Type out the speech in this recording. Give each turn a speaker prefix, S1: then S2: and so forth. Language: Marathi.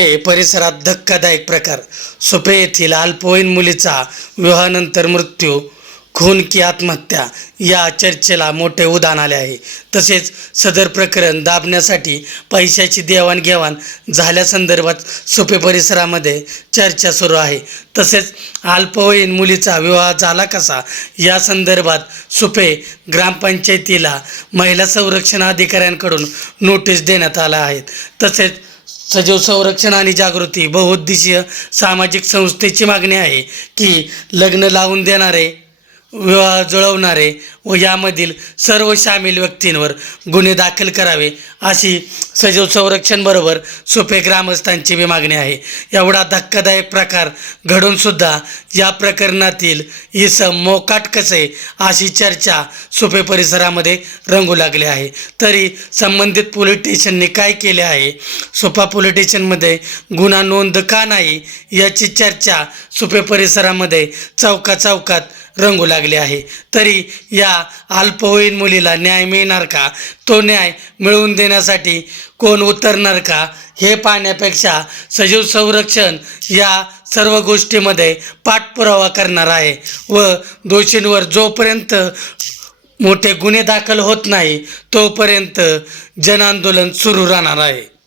S1: हे परिसरात धक्कादायक प्रकार. सुपे येथील अल्पवयीन मुलीचा विवाहानंतर मृत्यू खून की आत्महत्या या चर्चेला मोठे उदाहरण आले आहे. तसेच सदर प्रकरण दाबण्यासाठी पैशाची देवाणघेवाण झाल्यासंदर्भात सुपे परिसरामध्ये चर्चा सुरू आहे. तसेच अल्पवयीन मुलीचा विवाह झाला कसा? या संदर्भात सुपे ग्रामपंचायतीला महिला संरक्षण अधिकाऱ्यांकडून नोटीस देण्यात आल्या आहेत तसेच सजीव संरक्षण आणि जागृती बहुउद्देशीय सामाजिक संस्थेची मागणी आहे की लग्न लावून देणारे जुळवणारे व यामधील सर्व सामील व्यक्तींवर गुन्हे दाखल करावे अशी सजीव संरक्षणबरोबर सोपे सुपे ग्रामस्थांची बी मागणी आहे. एवढा धक्कादायक प्रकार घडूनसुद्धा या प्रकरणातील इसम मोकाट कसे अशी चर्चा सुपे परिसरामध्ये रंगू लागली आहे. तरी संबंधित पोलीस स्टेशनने काय केले आहे? सोपा पोलीस स्टेशनमध्ये गुन्हा नोंद का नाही याची चर्चा सुपे परिसरामध्ये चौका चौकात रंगू लागले आहे. तरी या अल्पवयीन मुलीला न्याय मिळणार का? तो न्याय मिळवून देण्यासाठी कोण उतरणार का? हे पाहण्यापेक्षा सजीव संरक्षण या सर्व गोष्टीमध्ये पाठपुरावा करणार आहे व दोषींवर जोपर्यंत मोठे गुन्हे दाखल होत नाही तोपर्यंत जनआंदोलन सुरू राहणार आहे.